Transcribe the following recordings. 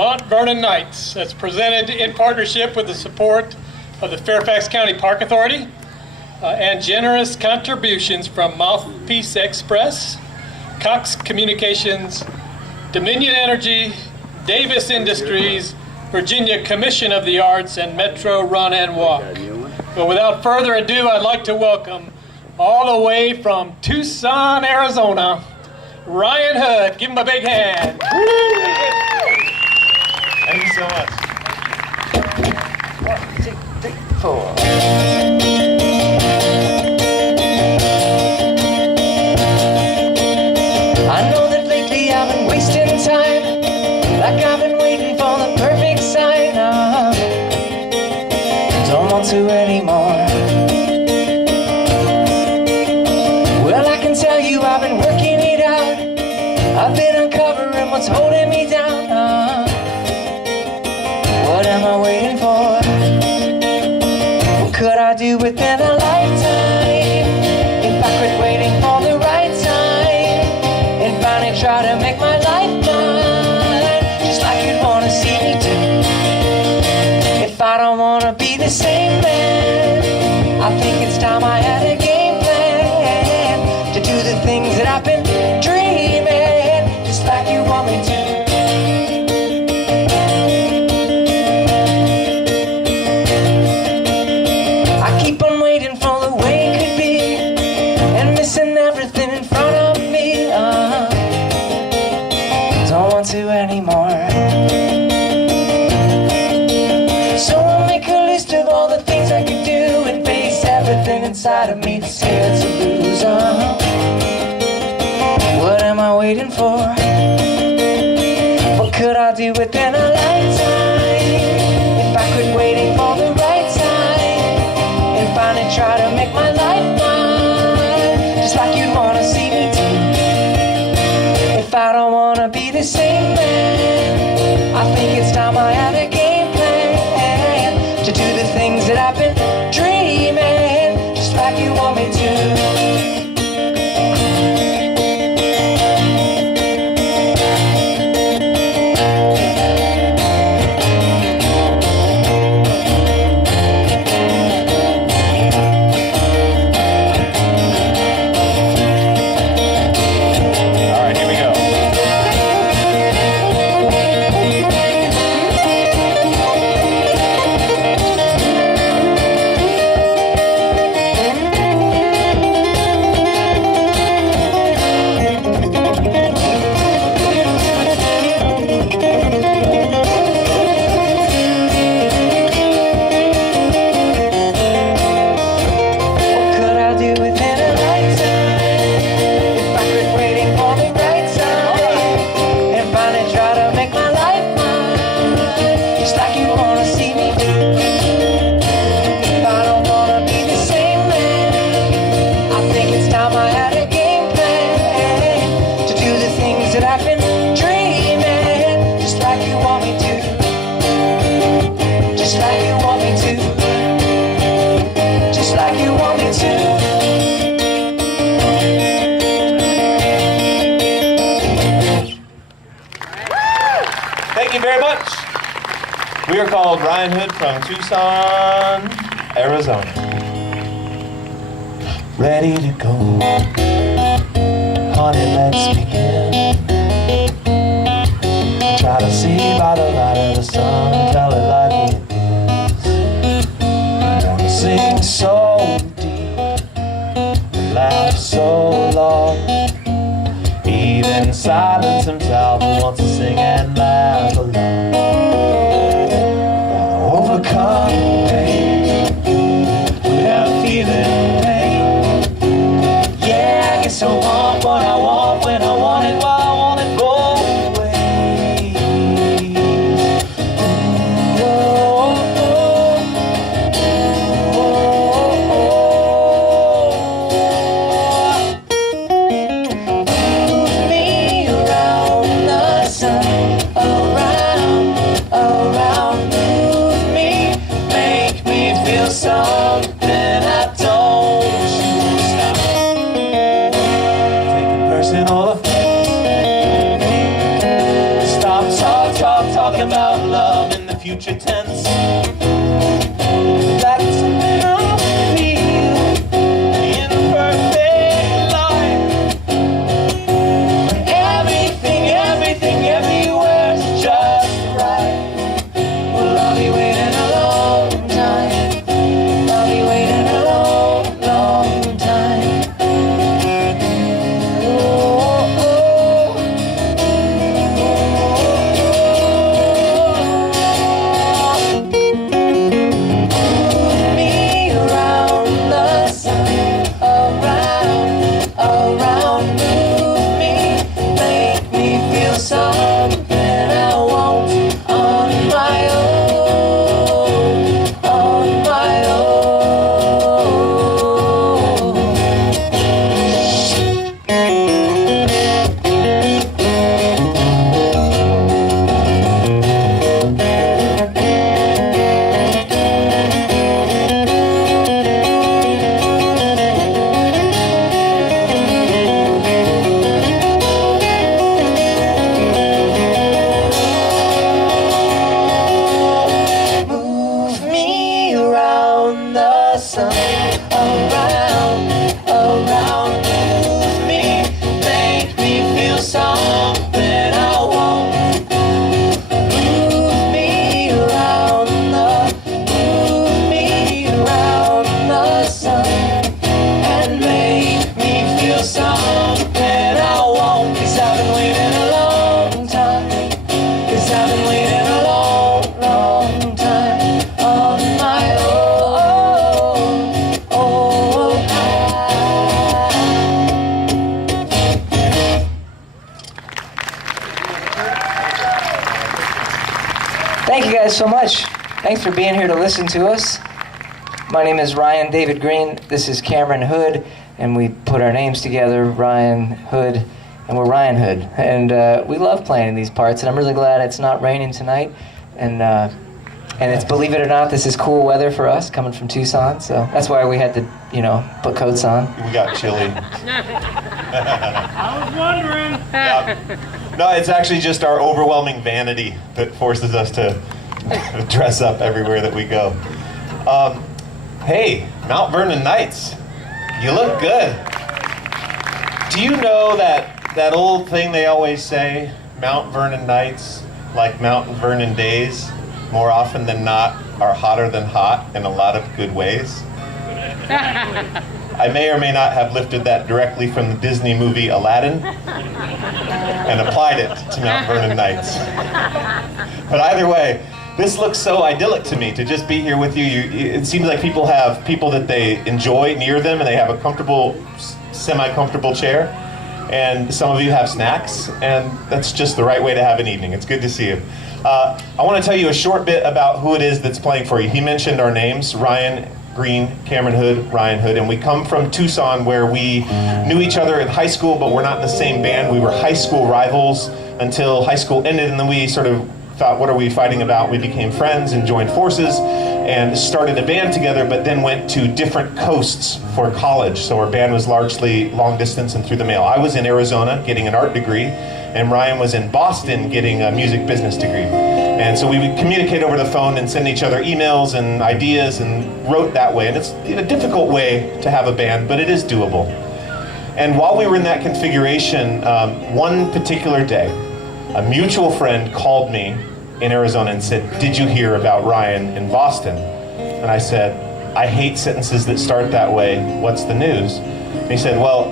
Mount Vernon Nights. That's presented in partnership with the support of the Fairfax County Park Authority and generous contributions from Mouthpiece Express, Cox Communications, Dominion Energy, Davis Industries, Virginia Commission of the Arts, and Metro Run and Walk. But without further ado, I'd like to welcome all the way from Tucson, Arizona, Ryanhood. Give him a big hand. Thank you so much. 1, 2, 3, 4. I know that lately I've been wasting time, like I've been waiting for the perfect sign. Don't want to anymore. Well, I can tell you I've been working it out. I've been uncovering what's holding me down. What am I waiting for? What could I do within a lifetime if I quit waiting for the right time and finally try to make my life mine, just like you'd want to see me do? If I don't want to be the same man, I think it's time I had a game plan to do the things that I've been dreaming, just like you want me to. I keep on waiting for the way it could be and missing everything in front of me. Don't want to anymore. So I'll make a list of all the things I could do and face everything inside of me that's scared to lose. What am I waiting for? What could I do within a lifetime if I quit waiting for the right time and finally try to make my life mine, just like you'd want to see me do? If I don't want to be the same man, I think it's time I had a game plan to do the things that I've been dreaming, just like you want me to. Thank you very much. We are called Ryanhood from Tucson, Arizona. Ready to go, honey, let's begin. Try to see by the light of the sun and tell it like it is. Wanna sing so deep, laugh so long. Even silence himself wants to sing and laugh alone. Overcome pain without feeling pain. Yeah, I guess I want what I want when I want it, while I want it both ways. about love in the future tense. Like something I feel in a perfect life. When everything, everywhere is just right. Well, I'll be waiting a long time. I'll be waiting a long, long time. Thank you guys so much. Thanks for being here to listen to us. My name is Ryan David Green. This is Cameron Hood, and we put our names together, Ryan Hood, and we're Ryanhood. And we love playing these parts, and I'm really glad it's not raining tonight. And it's, believe it or not, this is cool weather for us coming from Tucson, so that's why we had to, put coats on. We got chilly. I was wondering. Yeah. No, it's actually just our overwhelming vanity that forces us to dress up everywhere that we go. Hey, Mount Vernon Nights, you look good. Do you know that old thing they always say, Mount Vernon Nights, like Mount Vernon days, more often than not, are hotter than hot in a lot of good ways? I may or may not have lifted that directly from the Disney movie Aladdin and applied it to Mount Vernon Nights. But either way, this looks so idyllic to me to just be here with you. It seems like people have people that they enjoy near them and they have a comfortable, semi-comfortable chair. And some of you have snacks, and that's just the right way to have an evening. It's good to see you. I want to tell you a short bit about who it is that's playing for you. He mentioned our names, Ryan Green, Cameron Hood, Ryanhood, and we come from Tucson, where we knew each other in high school, but we're not in the same band. We were high school rivals until high school ended, and then we sort of thought, what are we fighting about? We became friends and joined forces and started a band together, but then went to different coasts for college. So our band was largely long distance and through the mail. I was in Arizona getting an art degree, and Ryan was in Boston getting a music business degree. And so we would communicate over the phone and send each other emails and ideas and wrote that way. And it's a difficult way to have a band, but it is doable. And while we were in that configuration, one particular day, a mutual friend called me in Arizona and said, "Did you hear about Ryan in Boston?" And I said, "I hate sentences that start that way. What's the news?" And he said, "Well,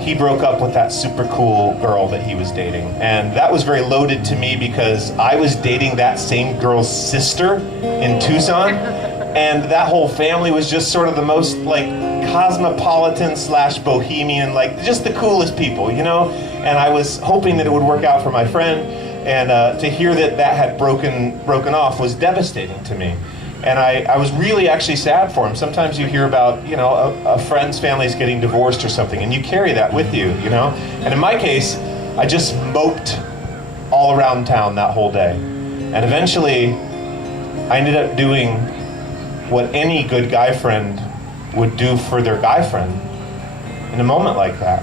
he broke up with that super cool girl that he was dating." And that was very loaded to me because I was dating that same girl's sister in Tucson. And that whole family was just sort of the most like cosmopolitan / bohemian, like just the coolest people, And I was hoping that it would work out for my friend. And to hear that had broken off was devastating to me. And I was really actually sad for him. Sometimes you hear about, a friend's family is getting divorced or something, and you carry that with you, And in my case, I just moped all around town that whole day. And eventually, I ended up doing what any good guy friend would do for their guy friend in a moment like that.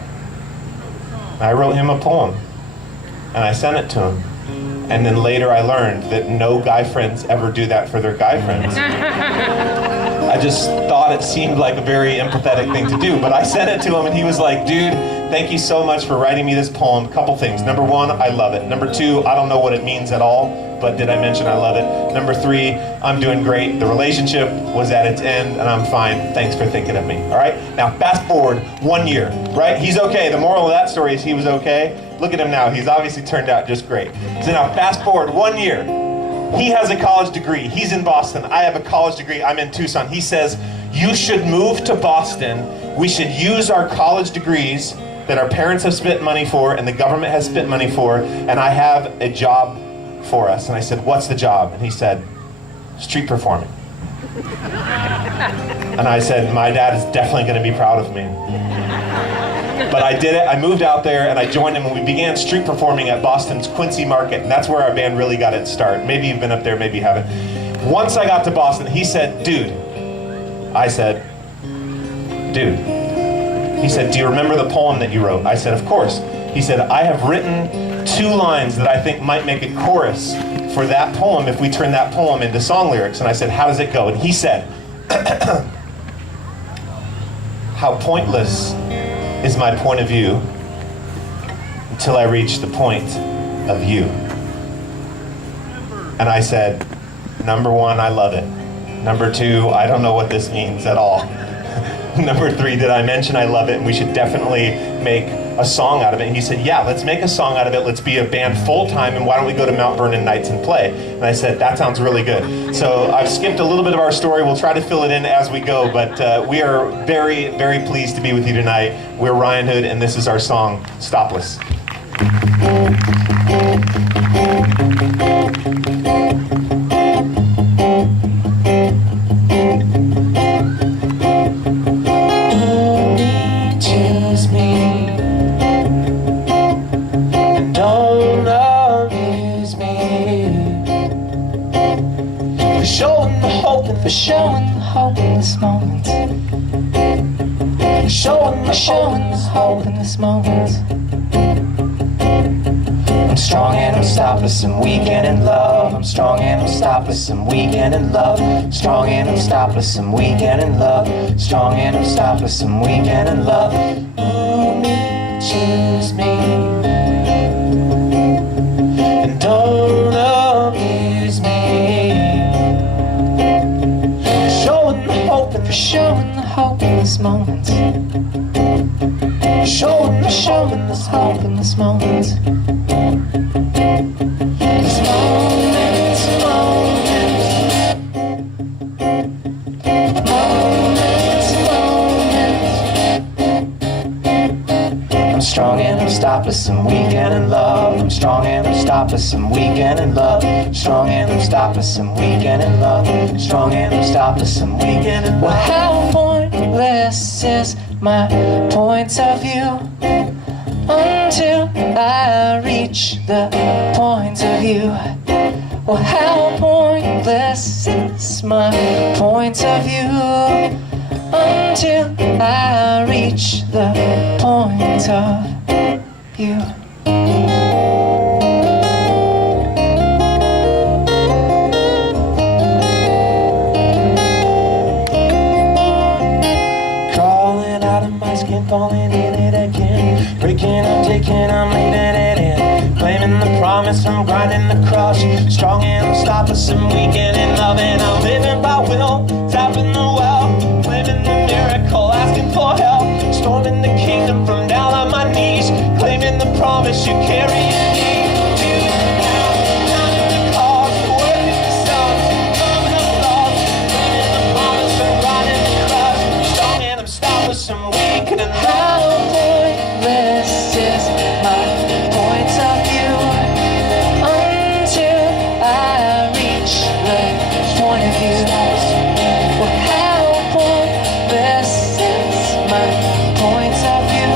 And I wrote him a poem, and I sent it to him. And then later I learned that no guy friends ever do that for their guy friends. I just thought it seemed like a very empathetic thing to do, but I sent it to him and he was like, dude, thank you so much for writing me this poem. Couple things. Number one, I love it. Number two, I don't know what it means at all, but did I mention I love it? Number three, I'm doing great. The relationship was at its end and I'm fine. Thanks for thinking of me. All right? Now fast forward 1 year, right? He's okay. The moral of that story is he was okay. Look at him now. He's obviously turned out just great. So now fast forward 1 year. He has a college degree. He's in Boston. I have a college degree. I'm in Tucson. He says, you should move to Boston. We should use our college degrees that our parents have spent money for and the government has spent money for, and I have a job for us. And I said, what's the job? And he said, street performing. And I said, my dad is definitely going to be proud of me. But I did it. I moved out there and I joined him and we began street performing at Boston's Quincy market. And that's where our band really got its start. Maybe you've been up there, maybe you haven't. Once I got to Boston, he said, dude. I said, dude. He said, do you remember the poem that you wrote? I said, of course. He said, I have written 2 lines that I think might make a chorus for that poem if we turn that poem into song lyrics. And I said, how does it go? And he said, how pointless is my point of view until I reach the point of you. And I said, number 1, I love it. Number 2, I don't know what this means at all. Number 3, did I mention I love it and we should definitely make a song out of it? And he said, yeah, let's make a song out of it. Let's be a band full-time and why don't we go to Mount Vernon nights and play? And I said, that sounds really good. So I've skipped a little bit of our story. We'll try to fill it in as we go, but we are very, very pleased to be with you tonight. We're Ryanhood and this is our song, Stopless. For showing the hope in this moment. For showing the hope in this moment. I'm strong and I'm stopless and weak and in love. I'm strong and I'm stopless and weak and in love. Strong and I'm stopless and weak and in love. Strong and I'm stopless and weak and in love. Ooh, choose me. And don't abuse me. For showing the hope in this moment. Showing this hope in this moment. This moment. I'm strong and I'm stopless and weak and in love. I'm strong and I'm stopless and weak and in love. Strong and I'm stopless and weak and in love. Strong and I'm stopless and weak and in love. Well, how pointless is my point of view until I reach the point of view. Well, how pointless is my point of view until I reach the point of you. Crawling out of my skin, falling in it again. Breaking, I'm taking, I'm leaving it in. Claiming the promise, I'm grinding the crush. Strong and I'm stopless and weak and in love. And I'm living by will, tapping the well. Claiming the miracle, asking for help. Storming the kingdom from down on my knees. Claiming the promise you carry in me. Feeling down, down in the cause. Working the stars, loving the flaws. Claiming the promise and riding the crush. Strong and I'm stopless and weak and in love. How pointless is my point of view until I reach the point of view. Well, how pointless is my point of view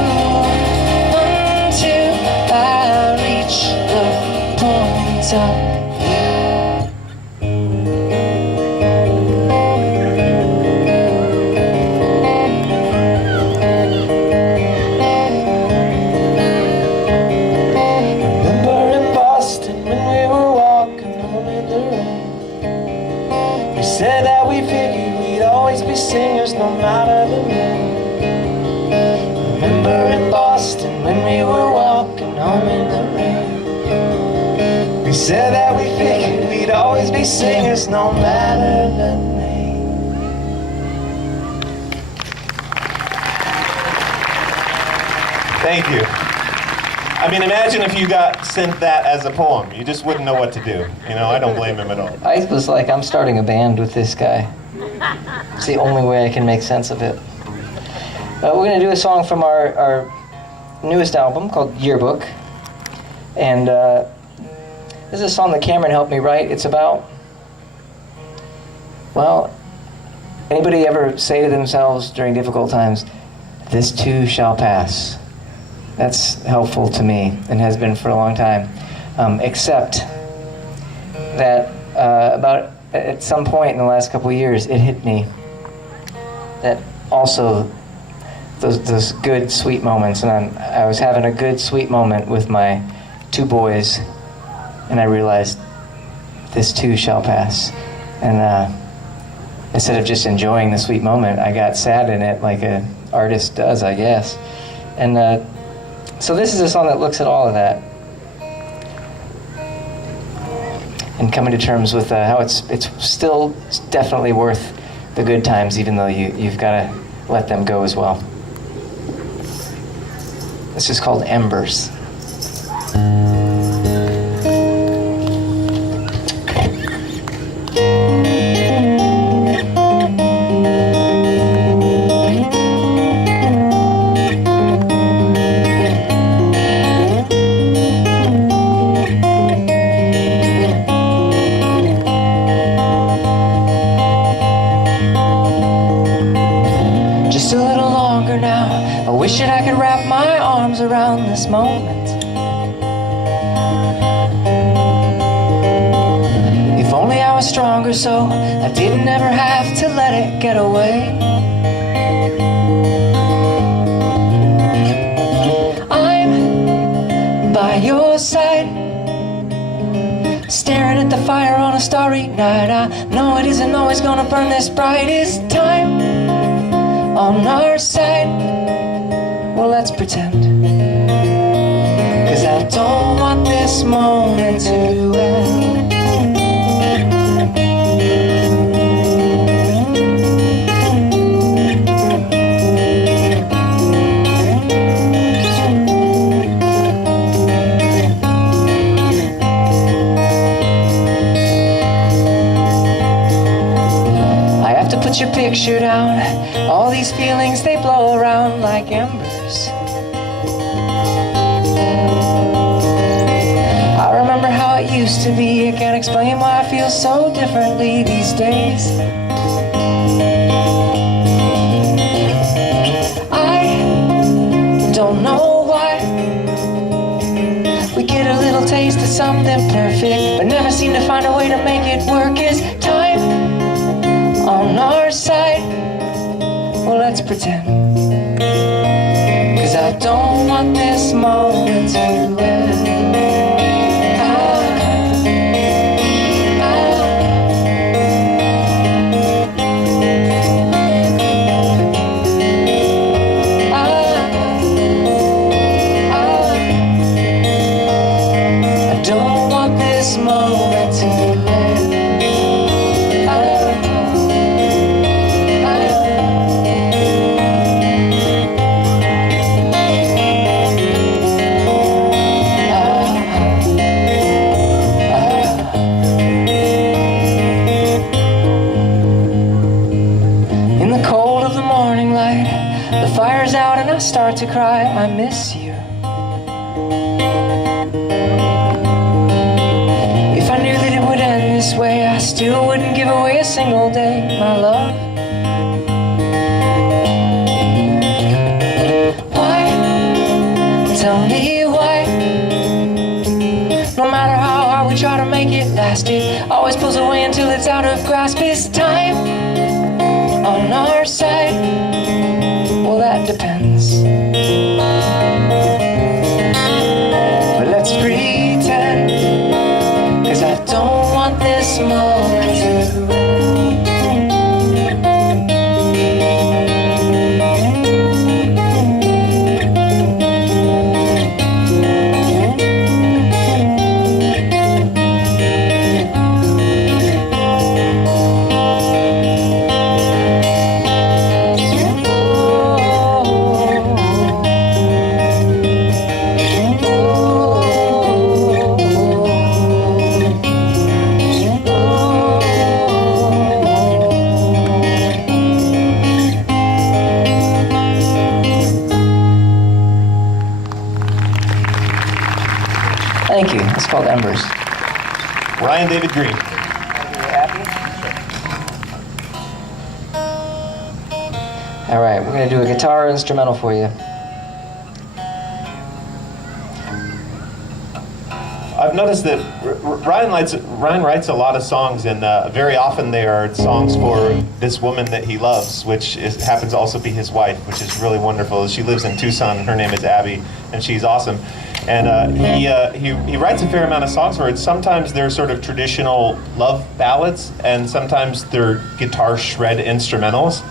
until I reach the point of view. Remember in Boston when rain. We said that we figured we'd always be singers no matter the moon. Remember in Boston when we were walking home in the rain. We said that we figured we'd always be singers no matter the name. Thank you. I mean, imagine if you got sent that as a poem. You just wouldn't know what to do. You know, I don't blame him at all. I was like, I'm starting a band with this guy. It's the only way I can make sense of it. We're going to do a song from our newest album called Yearbook. And this is a song that Cameron helped me write. It's about, well, anybody ever say to themselves during difficult times, this too shall pass? That's helpful to me and has been for a long time. Except that about at some point in the last couple of years, it hit me that also those good, sweet moments, and I was having a good, sweet moment with my 2 boys, and I realized this too shall pass. And instead of just enjoying the sweet moment, I got sad in it like an artist does, I guess. And so this is a song that looks at all of that and coming to terms with how it's still definitely worth the good times, even though you've got to let them go as well. It's just called Embers. Just a little longer now. I wish that I could wrap my arms around this moment. If only I was stronger so I didn't ever have to let it get away. I'm by your side, staring at the fire on a starry night. I know it isn't always gonna burn this bright. Is time on our side? Well, let's pretend, 'cause I don't want this moment to end. I have to put your picture down. All these feelings, they blow around like embers. I remember how it used to be. I can't explain why I feel so differently these days. I don't know why we get a little taste of something perfect, but never seem to find a way to make it work. Is time on our side? Well, let's pretend, 'cause I don't want this moment to end. I don't want this moment to end. Fire's out and I start to cry. I miss you. If I knew that it would end this way, I still wouldn't give away a single day, my love. Why? Tell me why. No matter how hard we try to make it last, it always pulls away until it's out of grasp. Is time on our side? Well, that depends. But let's pretend, 'cause I don't want this moment too. Thank you. It's called Embers. Ryan David Green. All right, we're gonna do a guitar instrumental for you. I've noticed that Ryan writes a lot of songs, and very often they are songs for this woman that he loves, which happens to also be his wife, which is really wonderful. She lives in Tucson, and her name is Abby, and she's awesome. And he writes a fair amount of songs for it. Sometimes they're sort of traditional love ballads, and sometimes they're guitar shred instrumentals.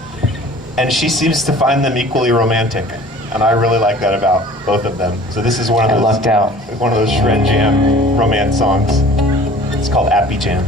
And she seems to find them equally romantic, and I really like that about both of them. So this is one of I those lucked out. one of those shred jam romance songs. It's called Appy Jam.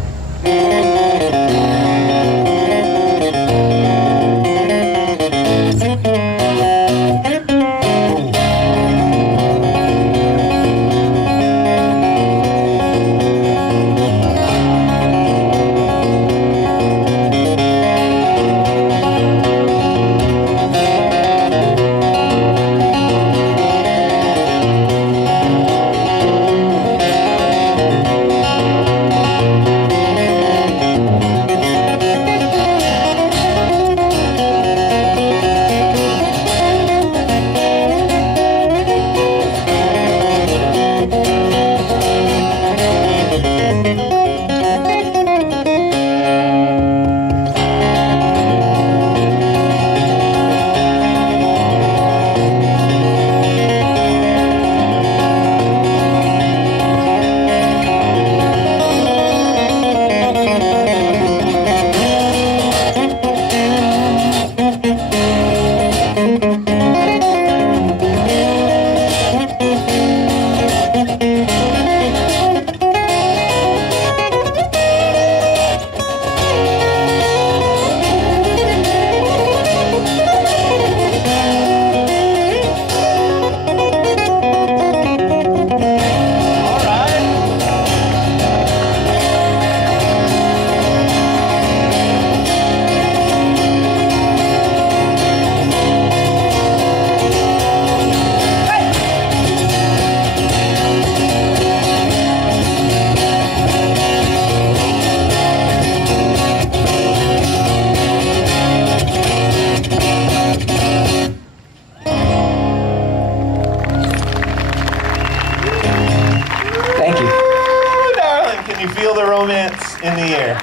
Thank you. Ooh, darling, can you feel the romance in the air?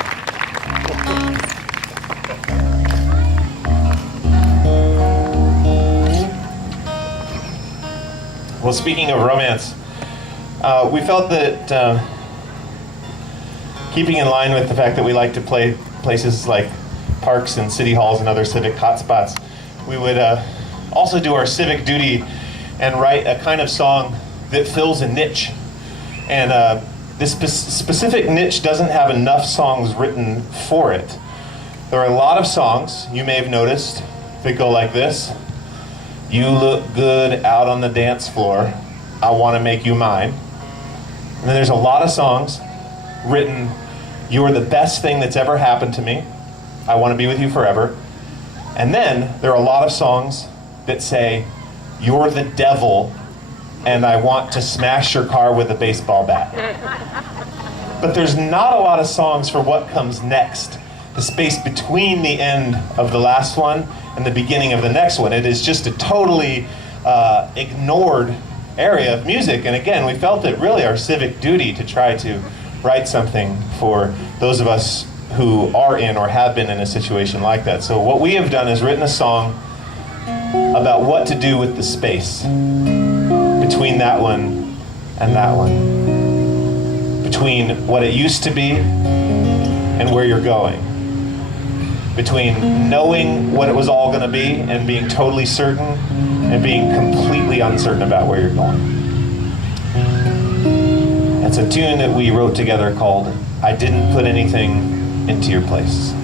Well, speaking of romance, we felt that keeping in line with the fact that we like to play places like parks and city halls and other civic hotspots, we would also do our civic duty and write a kind of song that fills a niche. And this specific niche doesn't have enough songs written for it. There are a lot of songs, you may have noticed, that go like this. You look good out on the dance floor. I want to make you mine. And then there's a lot of songs written, you're the best thing that's ever happened to me. I want to be with you forever. And then there are a lot of songs that say, you're the devil and I want to smash your car with a baseball bat. But there's not a lot of songs for what comes next. The space between the end of the last one and the beginning of the next one. It is just a totally ignored area of music. And again, we felt it really our civic duty to try to write something for those of us who are in or have been in a situation like that. So what we have done is written a song about what to do with the space between that one and that one. Between what it used to be and where you're going. Between knowing what it was all going to be and being totally certain and being completely uncertain about where you're going. It's a tune that we wrote together called I Didn't Put Anything Into Your Place.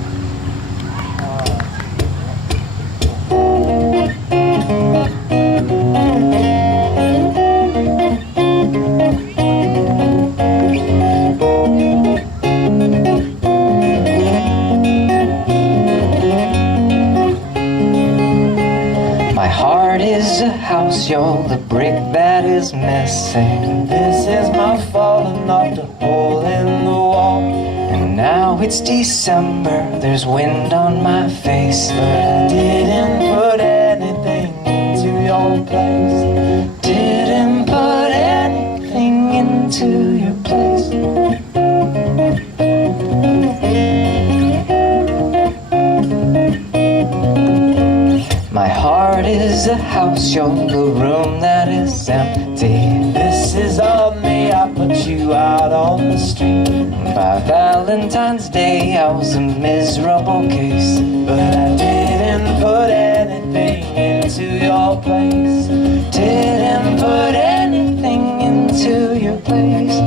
You're the brick that is missing. This is my falling off the hole in the wall. And now it's December, there's wind on my face. But I didn't put anything into your place. Didn't put anything into your place. My heart is a house, you're the room that is empty. This is all me, I put you out on the street. By Valentine's Day, I was a miserable case. But I didn't put anything into your place. Didn't put anything into your place.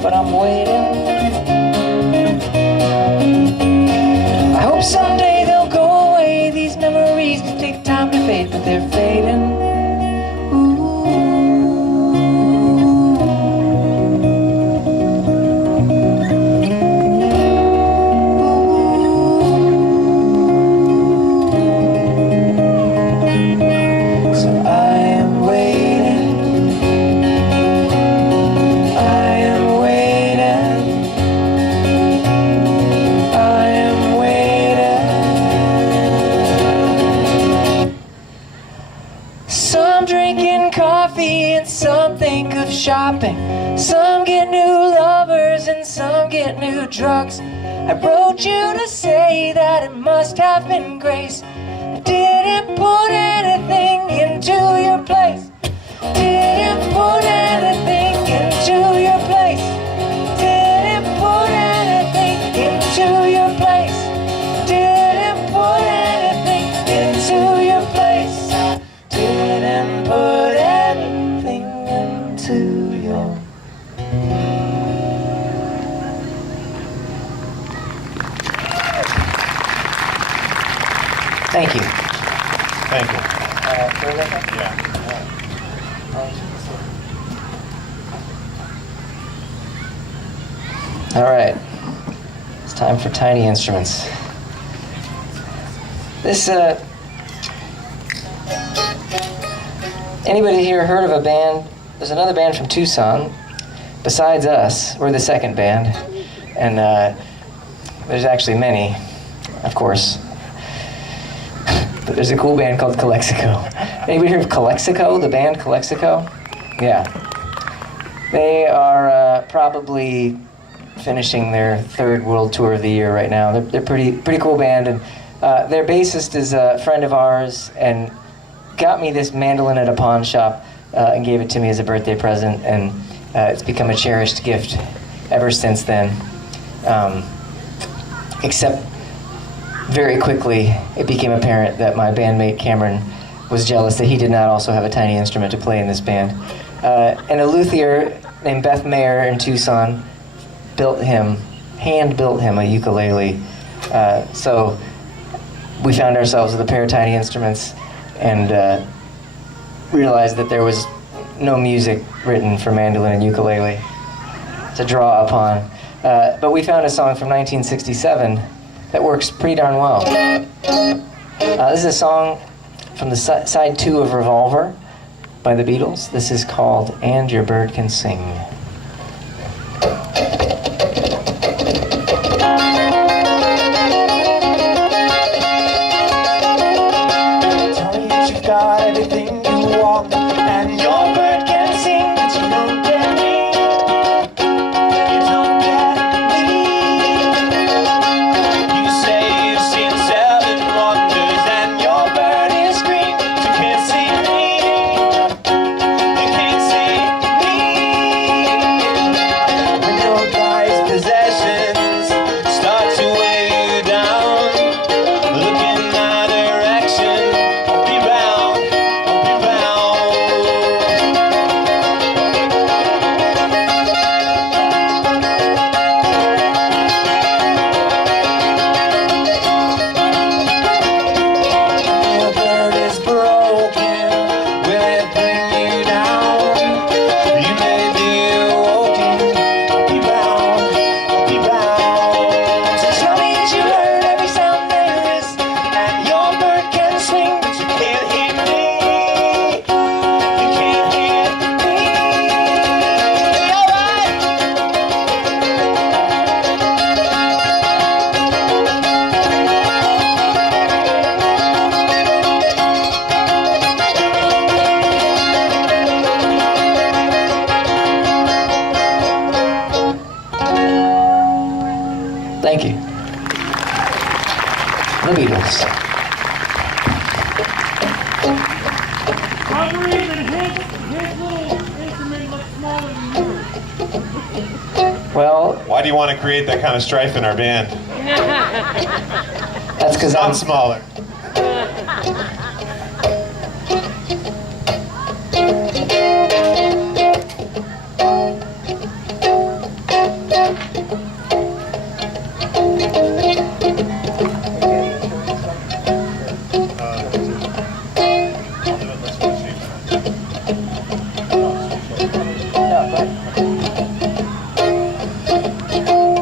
But I'm waiting. I hope someday they'll go away. These memories take time to fade, but they're fading. Shopping. Some get new lovers and some get new drugs. I wrote you to say that it must have been grace. I didn't put anything into your place. Didn't put anything into your place. Didn't put anything into your place. Didn't put anything into your place. Didn't put anything into your. Thank you. Thank you. Yeah. All right. It's time for tiny instruments. This, anybody here heard of a band? There's another band from Tucson. Besides us, we're the second band. And there's actually many, of course. But there's a cool band called Calexico. Anybody heard of Calexico, the band Calexico? Yeah. They are probably finishing their third world tour of the year right now. They're pretty cool band, and their bassist is a friend of ours and got me this mandolin at a pawn shop and gave it to me as a birthday present, and it's become a cherished gift ever since then. Except very quickly, it became apparent that my bandmate Cameron was jealous that he did not also have a tiny instrument to play in this band. And a luthier named Beth Mayer in Tucson hand-built him a ukulele. So we found ourselves with a pair of tiny instruments and realized that there was no music written for mandolin and ukulele to draw upon. But we found a song from 1967 that works pretty darn well. This is a song from the side 2 of Revolver by the Beatles. This is called And Your Bird Can Sing. Tell me that you've got everything you want, and your bird can sing, but you don't get me. The Beatles. For some reason, his little instrument looks smaller than yours. Well, Why do you want to create that kind of strife in our band? that's because I'm I'm smaller.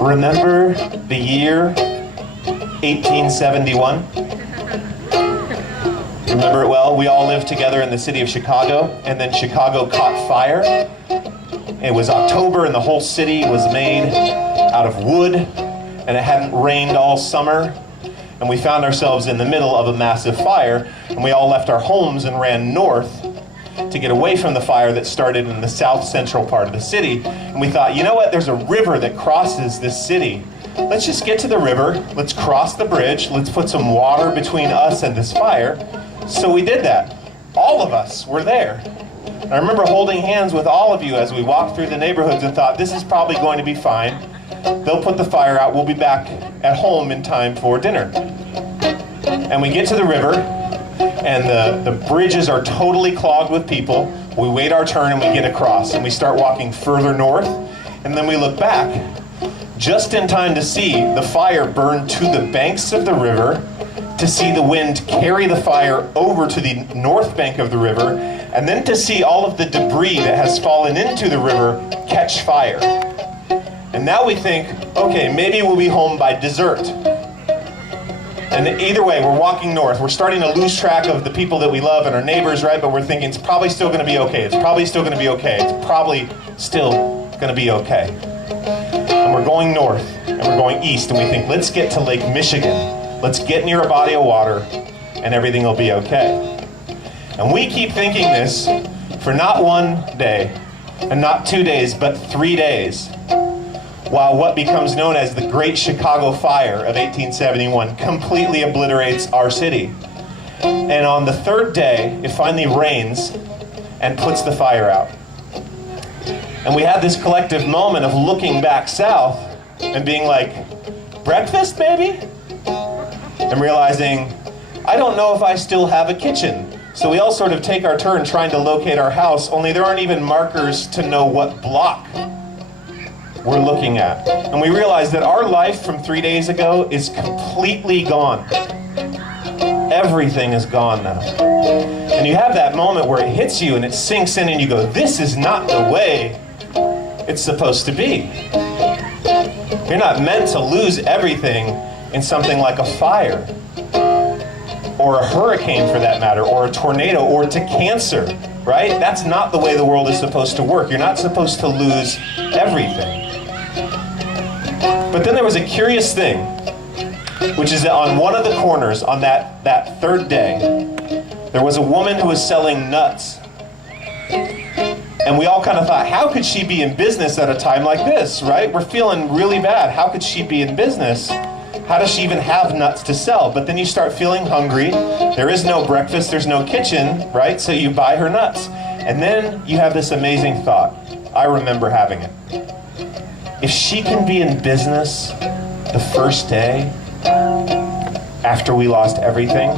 Remember the year 1871? Remember it well? We all lived together in the city of Chicago, and then Chicago caught fire. It was October, and the whole city was made out of wood, and it hadn't rained all summer. And we found ourselves in the middle of a massive fire, and we all left our homes and ran north to get away from the fire that started in the south central part of the city. And we thought, you know what, there's a river that crosses this city. Let's just get to the river, let's cross the bridge, let's put some water between us and this fire. So we did that. All of us were there. I remember holding hands with all of you as we walked through the neighborhoods and thought, this is probably going to be fine. They'll put the fire out, we'll be back at home in time for dinner. And we get to the river, and the bridges are totally clogged with people. We wait our turn and we get across, and we start walking further north, and then we look back just in time to see the fire burn to the banks of the river, to see the wind carry the fire over to the north bank of the river, and then to see all of the debris that has fallen into the river catch fire. And now we think, okay, maybe we'll be home by dessert. And either way, we're walking north. We're starting to lose track of the people that we love and our neighbors, right? But we're thinking it's probably still going to be okay. It's probably still going to be okay. It's probably still going to be okay. And we're going north, and we're going east, and we think, let's get to Lake Michigan. Let's get near a body of water, and everything will be okay. And we keep thinking this for not one day, and not 2 days, but 3 days. While what becomes known as the Great Chicago Fire of 1871 completely obliterates our city. And on the third day, it finally rains and puts the fire out. And we had this collective moment of looking back south and being like, breakfast maybe? And realizing, I don't know if I still have a kitchen. So we all sort of take our turn trying to locate our house, only there aren't even markers to know what block we're looking at. And we realize that our life from 3 days ago is completely gone. Everything is gone now. And you have that moment where it hits you and it sinks in and you go, this is not the way it's supposed to be. You're not meant to lose everything in something like a fire, or a hurricane for that matter, or a tornado, or to cancer, right? That's not the way the world is supposed to work. You're not supposed to lose everything. But then there was a curious thing, which is that on one of the corners on that third day, there was a woman who was selling nuts. And we all kind of thought, how could she be in business at a time like this, right? We're feeling really bad. How could she be in business? How does she even have nuts to sell? But then you start feeling hungry. There is no breakfast, there's no kitchen, right? So you buy her nuts. And then you have this amazing thought. I remember having it. If she can be in business the first day after we lost everything,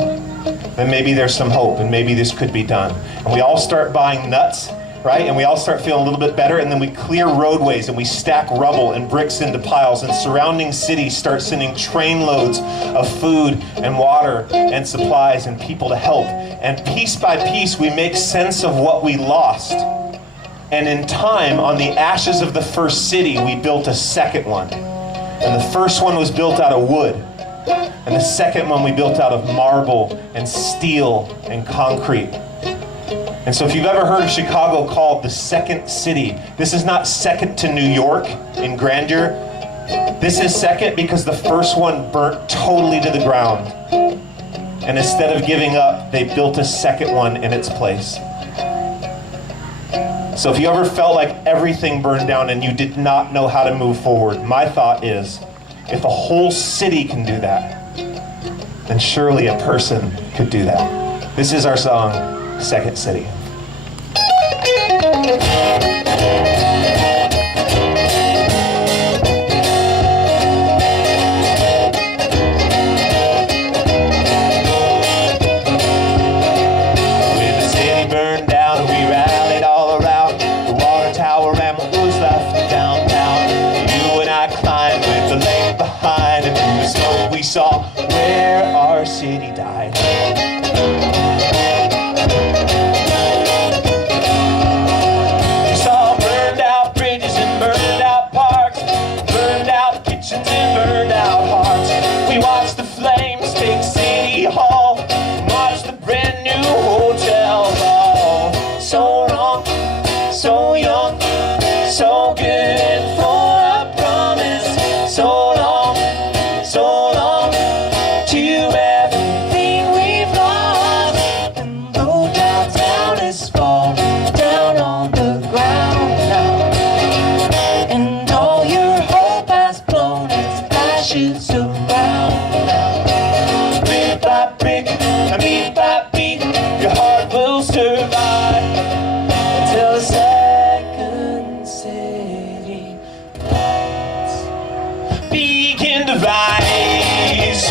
then maybe there's some hope and maybe this could be done. And we all start buying nuts, right? And we all start feeling a little bit better, and then we clear roadways and we stack rubble and bricks into piles, and surrounding cities start sending train loads of food and water and supplies and people to help. And piece by piece we make sense of what we lost. And in time, on the ashes of the first city, we built a second one. And the first one was built out of wood. And the second one we built out of marble and steel and concrete. And so if you've ever heard of Chicago called the second city, this is not second to New York in grandeur. This is second because the first one burnt totally to the ground. And instead of giving up, they built a second one in its place. So if you ever felt like everything burned down and you did not know how to move forward, my thought is, if a whole city can do that, then surely a person could do that. This is our song, Second City. We saw where our city died. We saw burned out bridges and burned out parks, burned out kitchens and burned out hearts. We watched the flames take City Hall, watched the brand new hotel fall. So wrong, so young, so good and full of promise. So long, so long to everything we've lost. And though downtown is falling down on the ground now, and all your hope has blown its ashes around now, brick by brick, beat by beat, your heart will survive until the second city lights begin to rise.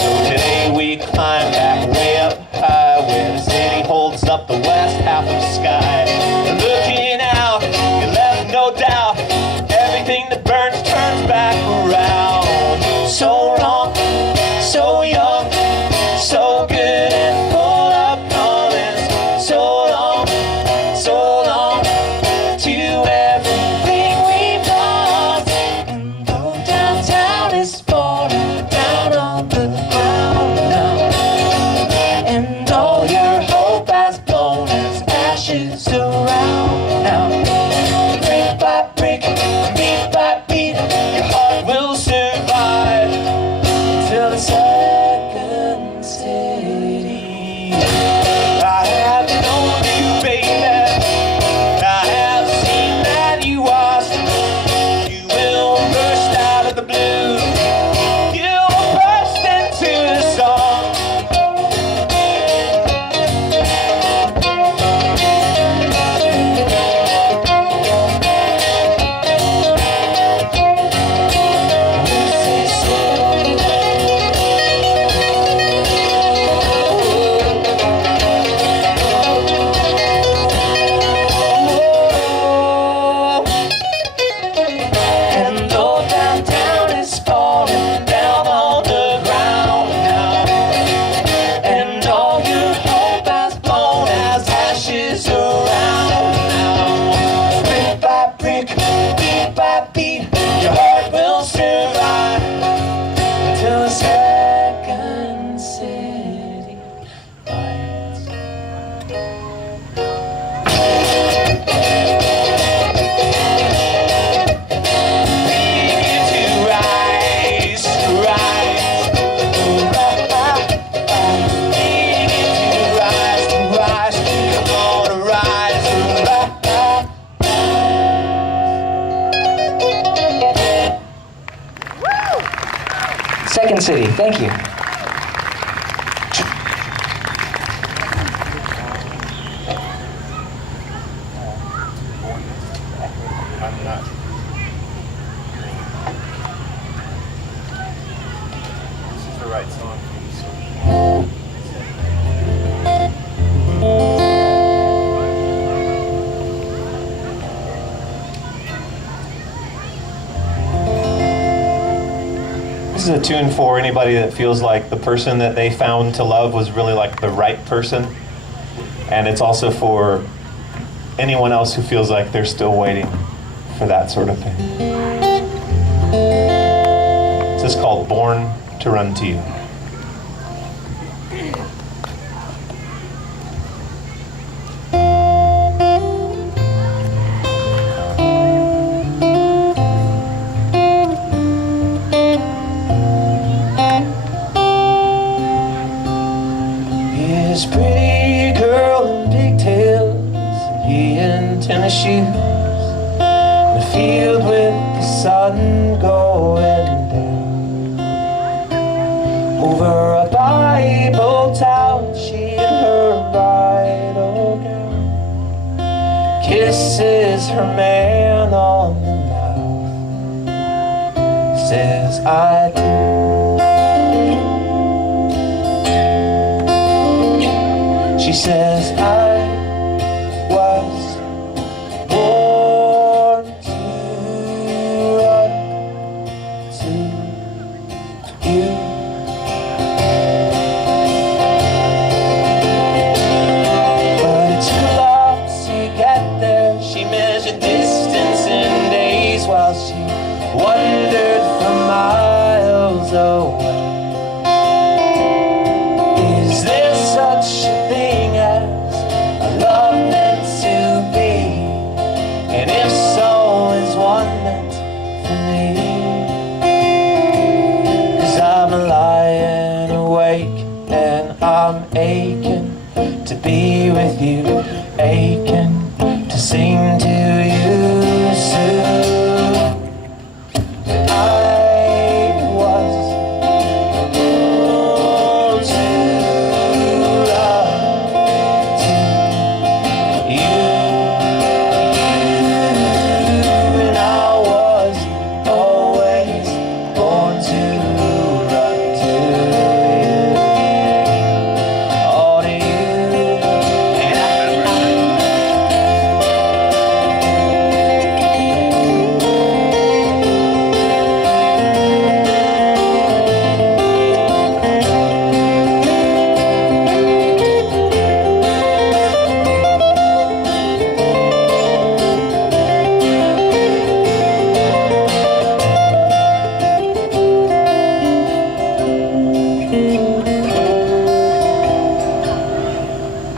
So today we climb back way up high, where the city holds up the west half of the sky. And looking out, you left no doubt, everything that burns turns back around. So long, so young, so good and full of promise. So long to everything we've lost. And though downtown is falling down on the ground now, and all your hope has blown its ashes around now, brick by brick, beat by beat, your heart will survive until the second city. I have known you, baby. I have seen that you are. You will burst out of the blue. You'll burst into the song. And though downtown is falling down on the ground now, and all your hope has blown as ashes around now, brick by brick, beat by beat, your heart will survive until the second city lights. Begin to rise, rise, begin to rise, rise, come on, rise, Second City, thank you. I'm not. This is the right song for you, so. This is a tune for anybody that feels like the person that they found to love was really like the right person. And it's also for anyone else who feels like they're still waiting for that sort of thing. This is called Born to Run to You. This pretty girl in pigtails shoes in a field with the sun going down. Over a Bible town, she in her bridal gown kisses her man on the mouth, says I do. She says I was born to run to you. But it took a lot to get there. She measured distance in days while she wandered for miles away. Is there such a thing as a love meant to be? And if so, is one meant for me? 'Cause I'm lying awake and I'm aching to be with you, aching to sing to you soon. But I was born to love to you, and I was always born to run to you, all to you, and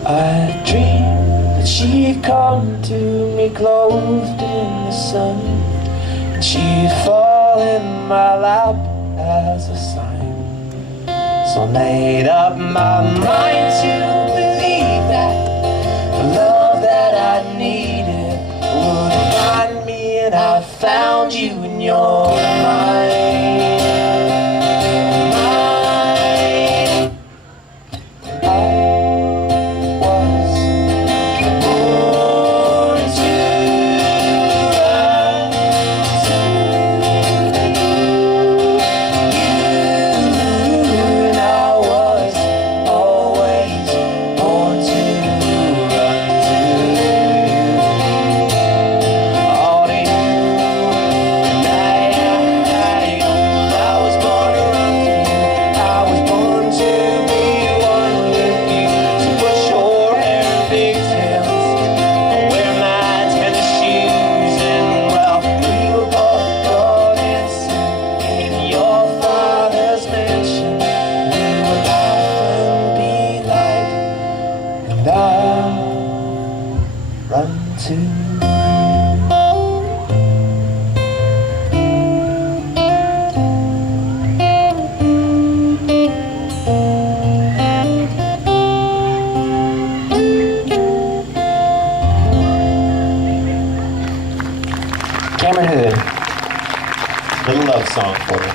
I dreamed that she'd come to me clothed in the sun, and she'd fall in my lap as a sign. So I made up my mind to believe that the love that I needed would find me, and I found you in your mind. Run to Cameron Hood. Little love song for you.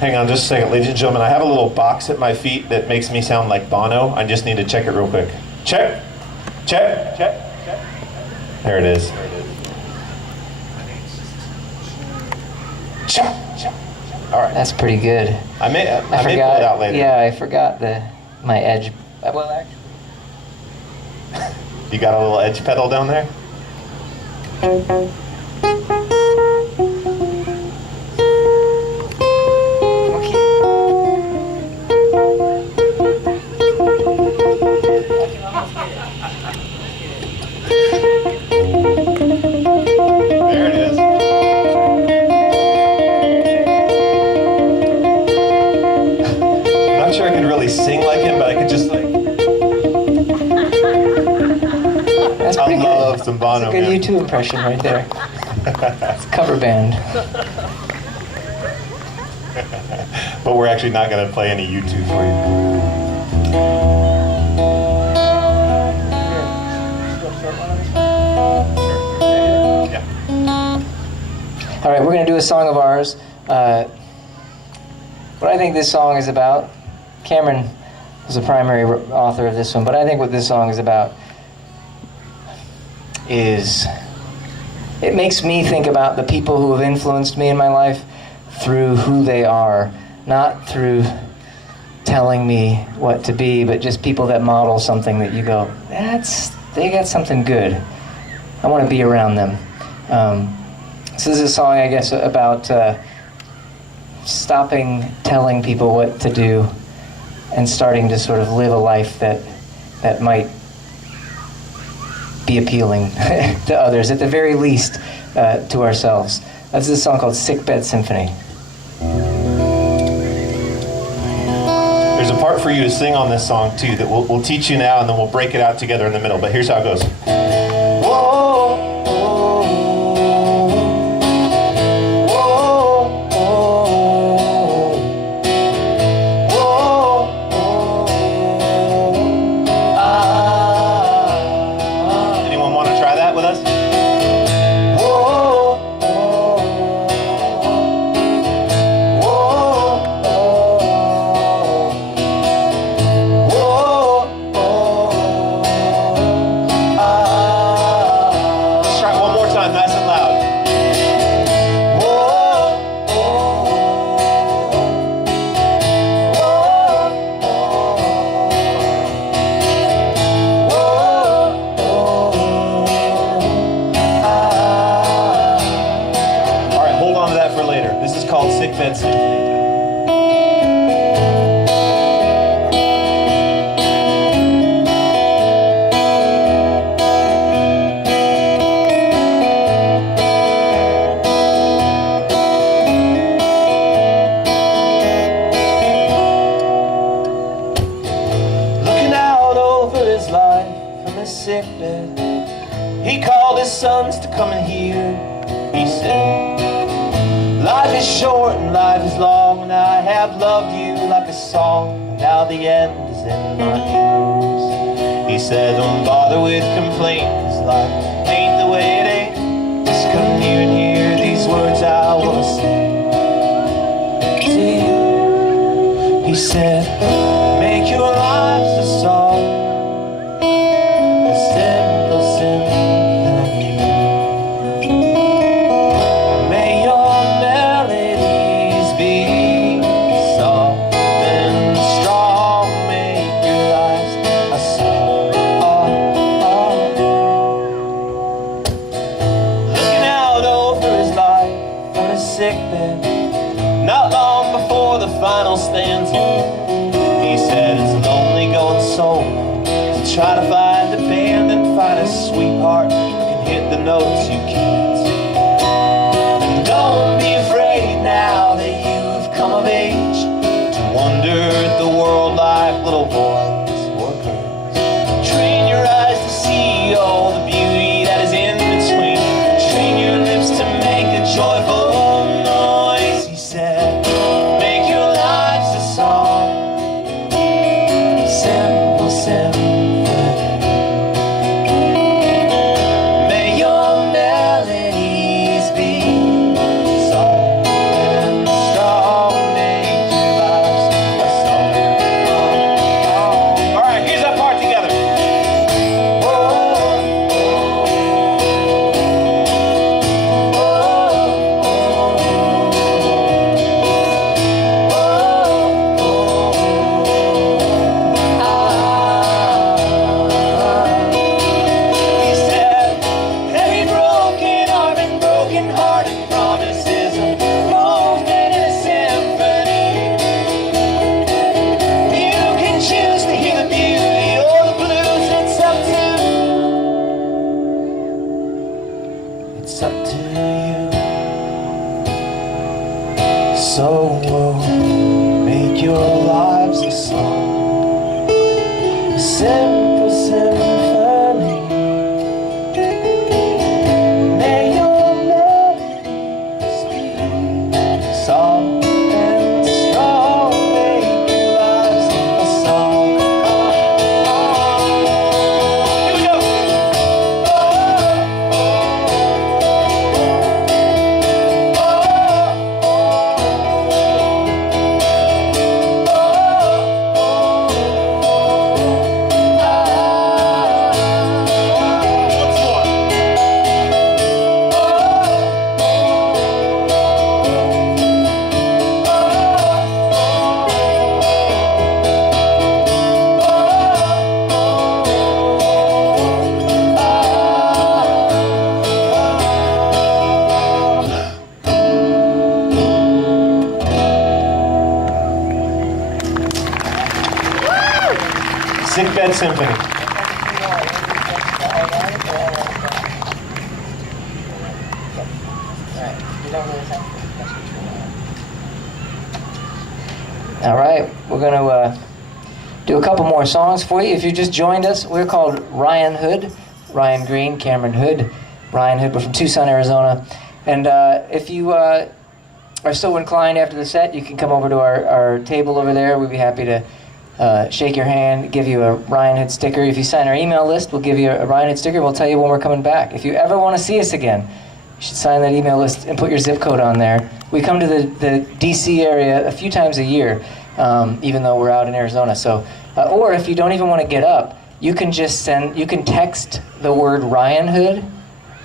Hang on just a second, ladies and gentlemen. I have a little box at my feet that makes me sound like Bono. I just need to check it real quick. Check, check, check, check. There it is. Check, check. All right. That's pretty good. I may pull it forgot. out later. Yeah, I forgot my edge. Well, actually. You got a little edge pedal down there? There it is. I'm not sure I could really sing like him, but I could just like. That's I pretty love good. some Bono, That's a good man. YouTube impression right there. It's a cover band. but we're actually not going to play any YouTube for you. All right, we're going to do a song of ours. What I think this song is about, Cameron was the primary author of this one, but I think what this song is about is, it makes me think about the people who have influenced me in my life through who they are, not through telling me what to be, but just people that model something that you go, they got something good. I want to be around them. So this is a song, I guess, about stopping telling people what to do and starting to sort of live a life that might be appealing to others, at the very least to ourselves. This is a song called Sickbed Symphony. There's a part for you to sing on this song too that we'll teach you now, and then we'll break it out together in the middle, but here's how it goes. Sickbed Symphony. Looking out over his life from his sickbed, he called his sons to come and hear. He said, life is short and life is long, and I have loved you like a song, and now the end is in my ears. He said, don't bother with complaint, 'cause life ain't the way it ain't. Just come near and hear these words I wanna say to you. He said, make your lives a song, a simple symphony. Not long before the final stanza, he said it's lonely going solo, so try to find a band and find a sweetheart who can hit the notes you can't. And don't be afraid now that you've come of age to wander the world like little boys or girls. Train your eyes to see all the beauty that is in between. Train your lips to make a joyful noise. He said, make your lives a song, simple symphony. May your melodies be soft and strong. Make your lives a song. All right, here's that part together. It's up to you. So make your lives a song, a simple symphony. May your melodies be soft and strong. Ed Symphony. All right, we're going to do a couple more songs for you. If you just joined us, we're called Ryanhood. Ryan Green, Cameron Hood. Ryanhood, we're from Tucson, Arizona. And if you are so inclined after the set, you can come over to our table over there. We'd be happy to shake your hand, give you a Ryanhood sticker. If you sign our email list, we'll give you a Ryanhood sticker. We'll tell you when we're coming back. If you ever want to see us again, you should sign that email list and put your zip code on there. We come to the DC area a few times a year, even though we're out in Arizona. So, or if you don't even want to get up, you can just you can text the word Ryanhood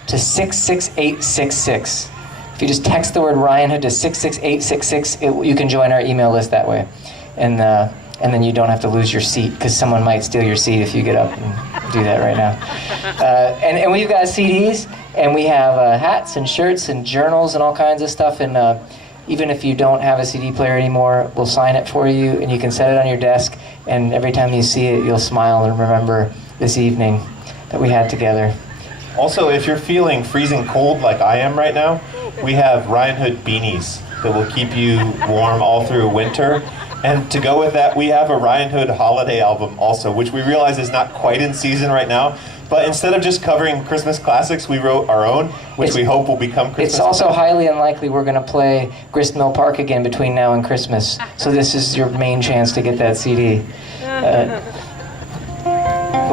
to 66866. If you just text the word Ryanhood to 66866, you can join our email list that way. And then you don't have to lose your seat, because someone might steal your seat if you get up and do that right now. And we've got CDs, and we have hats and shirts and journals and all kinds of stuff. And even if you don't have a CD player anymore, we'll sign it for you, and you can set it on your desk. And every time you see it, you'll smile and remember this evening that we had together. Also, if you're feeling freezing cold like I am right now, we have Ryanhood beanies that will keep you warm all through winter. And to go with that, we have a Ryanhood holiday album also, which we realize is not quite in season right now. But instead of just covering Christmas classics, we wrote our own, which we hope will become Christmas. It's also highly unlikely we're going to play Gristmill Park again between now and Christmas. So this is your main chance to get that CD. But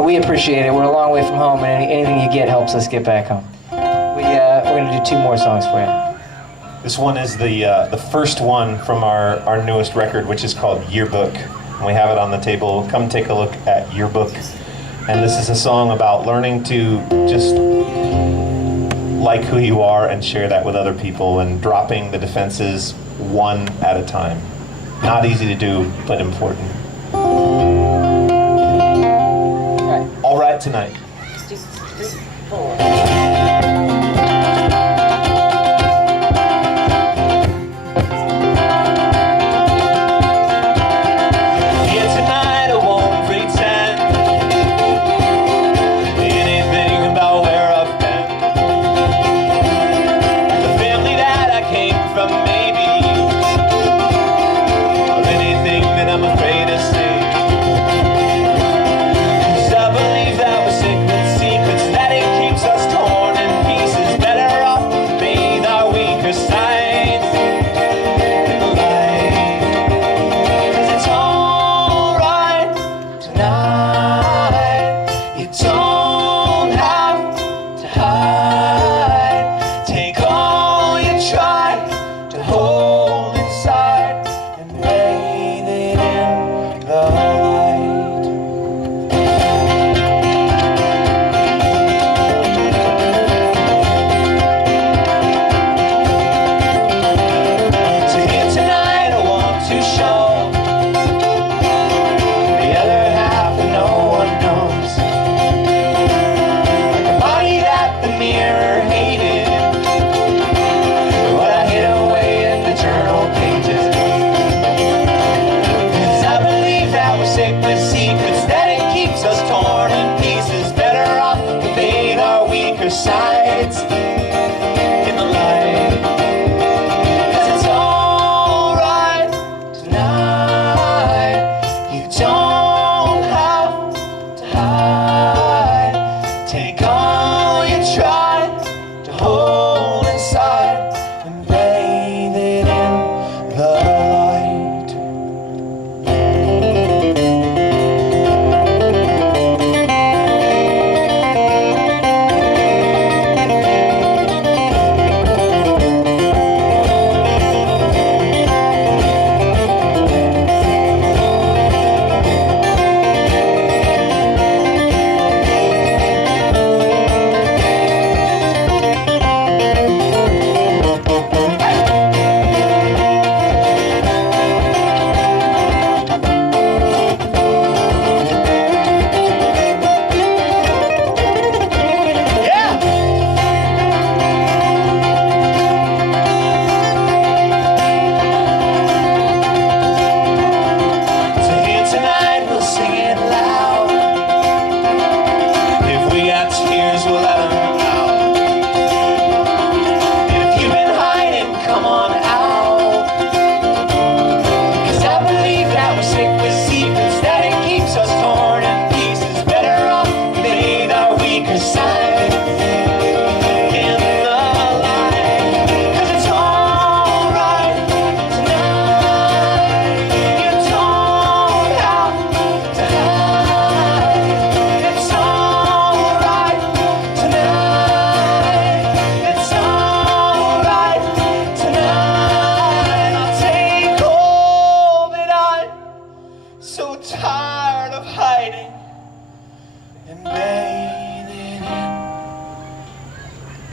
we appreciate it. We're a long way from home, and anything you get helps us get back home. We're going to do two more songs for you. This one is the first one from our newest record, which is called Yearbook. And we have it on the table. Come take a look at Yearbook. And this is a song about learning to just like who you are and share that with other people, and dropping the defenses one at a time. Not easy to do, but important. All right tonight. 2, 3, 4.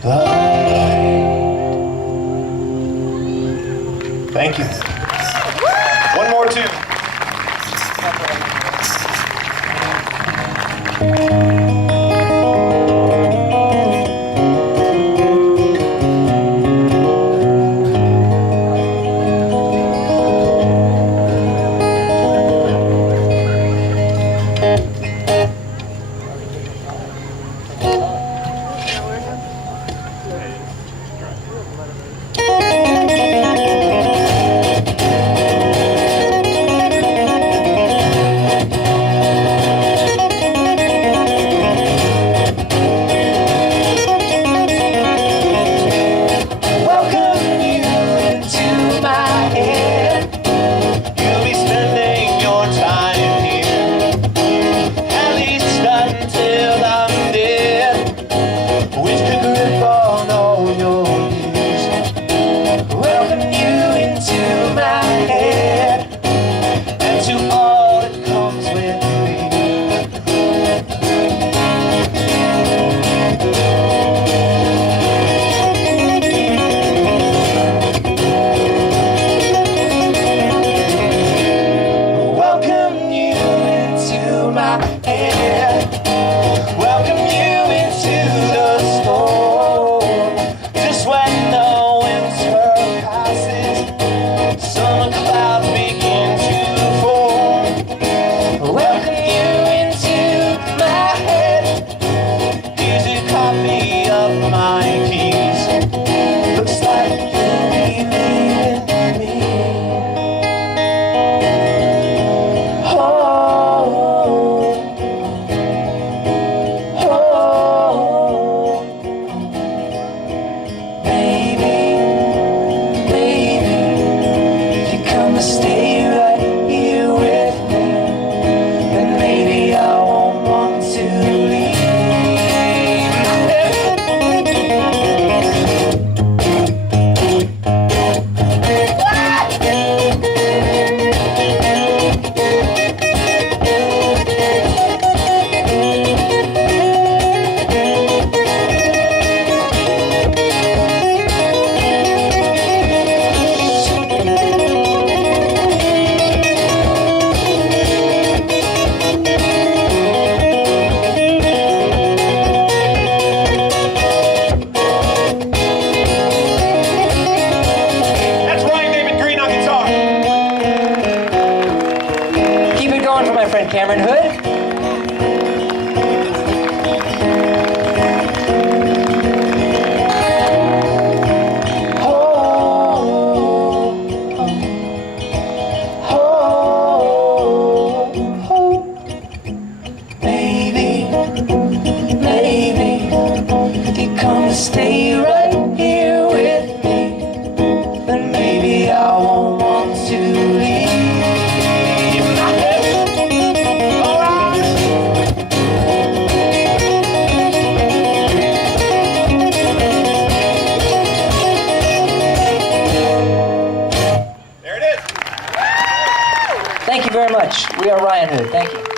light. Thank you. One more tune. Stay right here with me, then maybe I won't want to leave. All right. There it is. Thank you very much. We are Ryanhood. Thank you.